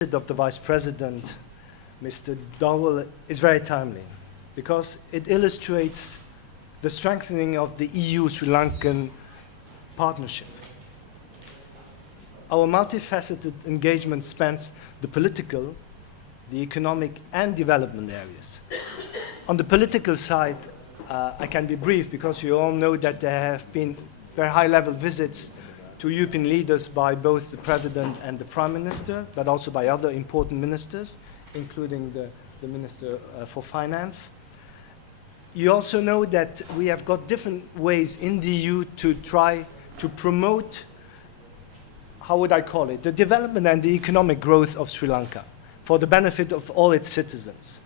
of the Vice President, Mr. Dowell, is very timely because it illustrates the strengthening of the EU-Sri Lankan partnership. Our multifaceted engagement spans the political, the economic, and development areas. On the political side, I can be brief because you all know that there have been very high-level visits to European leaders by both the President and the Prime Minister, but also by other important ministers, including the Minister for Finance. You also know that we have got different ways in the EU to try to promote, how would I call it, the development and the economic growth of Sri Lanka for the benefit of all its citizens.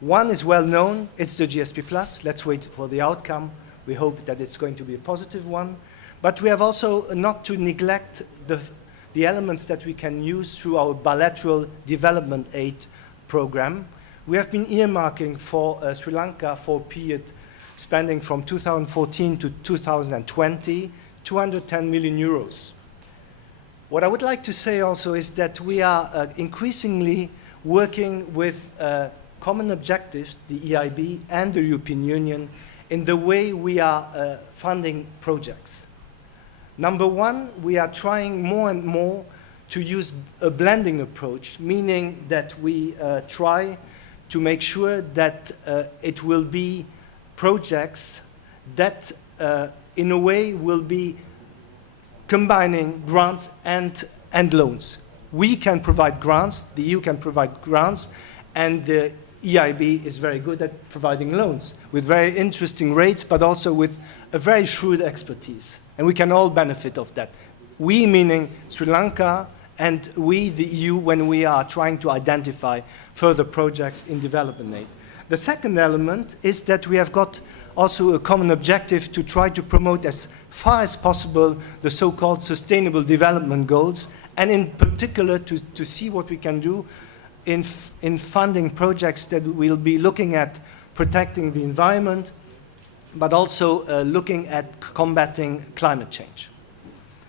One is well known, it's the GSP+. Let's wait for the outcome. We hope that it's going to be a positive one. But we have also not to neglect the elements that we can use through our bilateral development aid program. We have been earmarking for Sri Lanka for a period spending from 2014 to 2020, 210 million euros. What I would like to say also is that we are increasingly working with common objectives, the EIB and the European Union, in the way we are funding projects. Number one, we are trying more and more to use a blending approach, meaning that we try to make sure that it will be projects that in a way will be combining grants and loans. We can provide grants, the EU can provide grants, and the EIB is very good at providing loans with very interesting rates, but also with a very shrewd expertise. And we can all benefit of that. We, meaning Sri Lanka, and we, the EU, when we are trying to identify further projects in development aid. The second element is that we have got also a common objective to try to promote as far as possible the so-called sustainable development goals, and in particular to see what we can do in funding projects that will be looking at protecting the environment, but also looking at combating climate change.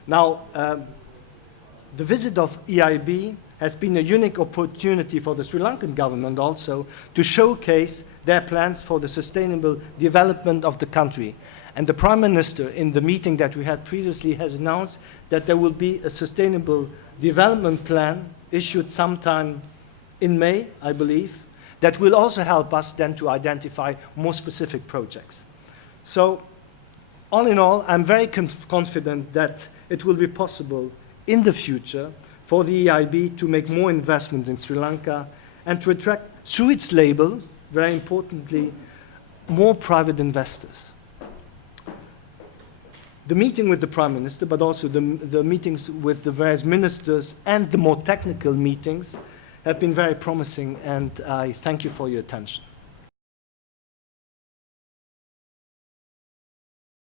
Now, the visit of EIB has been a unique opportunity for the Sri Lankan government also to showcase their plans for the sustainable development of the country. And the Prime Minister, in the meeting that we had previously, has announced that there will be a sustainable development plan issued sometime in May, I believe, that will also help us then to identify more specific projects. So, all in all, I'm very confident that it will be possible in the future for the EIB to make more investment in Sri Lanka and to attract, through its label, very importantly, more private investors. The meeting with the Prime Minister, but also the meetings with the various ministers and the more technical meetings have been very promising, and I thank you for your attention.